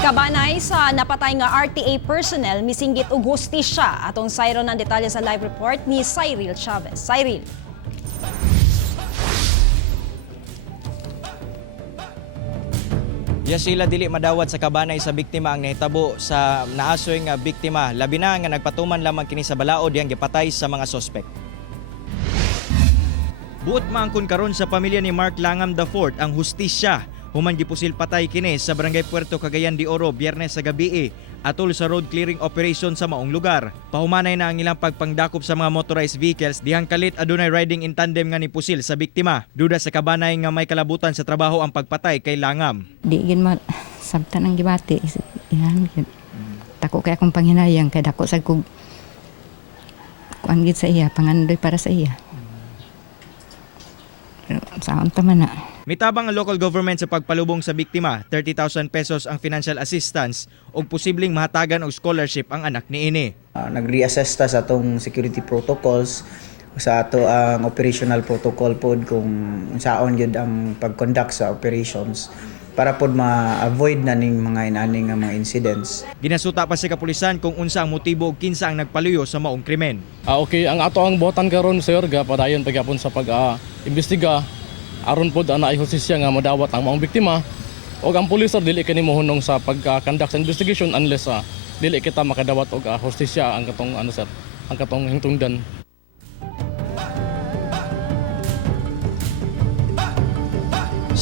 Kabanay sa napatay nga RTA personnel misinggit og hustisya atong sayron ng detalye sa live report ni Cyril Chavez. Cyril. Sila dili madawat sa kabanay sa biktima ang nahitabo sa naasoy nga biktima, labi na nga nagpatuman lamang kini sa balaod yang gipatay sa mga sospek. Buot maangkon karon sa pamilya ni Mark Langam IV ang hustisya. Human gipusil patay kini sa Barangay Puerto Cagayan de Oro Biyernes sa gabi atol sa road clearing operation sa maong lugar. Pahumanay na ang ilang pagpangdakop sa mga motorized vehicles dihang kalit adunay riding in tandem nga ni pusil sa biktima. Duda sa kabanay nga may kalabutan sa trabaho ang pagpatay kay Langam. Di gin mo sabtan ang gibati. Yan gid. Tako kay akong panghinayang kay dako sad kog kuan gid sa iya, pangandoy para sa iya. Saan taman na. Mitabang ang local government sa pagpalubong sa biktima, 30,000 pesos ang financial assistance ug posibleng mahatagan og scholarship ang anak niini. Nag-reassess ta sa atong security protocols, sa ato ang operational protocol pod kung saon gyud ang pag-conduct sa operations para pod ma-avoid na ning mga inaning nga mga incidents. Ginasuta pa sa kapulisan kung unsa ang motibo ug kinsa ang nagpaluyo sa maong krimen. Okay, ang ato ang buhatan karon sir padayon pagyapon sa pag-imbestiga aron pod ana hustisya nga madawat ang maong biktima og ang pulis sir dili kini mohunong sa pag-conduct sa investigation unless dili kita makadawat og hustisya ang katong sir ang katong hingtungdan.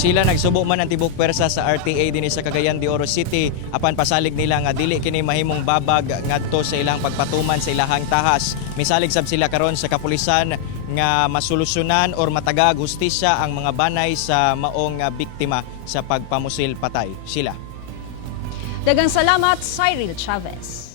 Sila nagsubo man ang tibok pwersa sa RTA dinhi sa Cagayan de Oro City apan pasalig nila nga dili kini mahimong babag ngadto sa ilang pagpatuman sa ilahang tahas. Misalig sab sila karon sa kapulisan nga masolusyonan or matagag hustisya ang mga banay sa maong biktima sa pagpamusil patay sila. Daghang salamat, Cyril Chavez.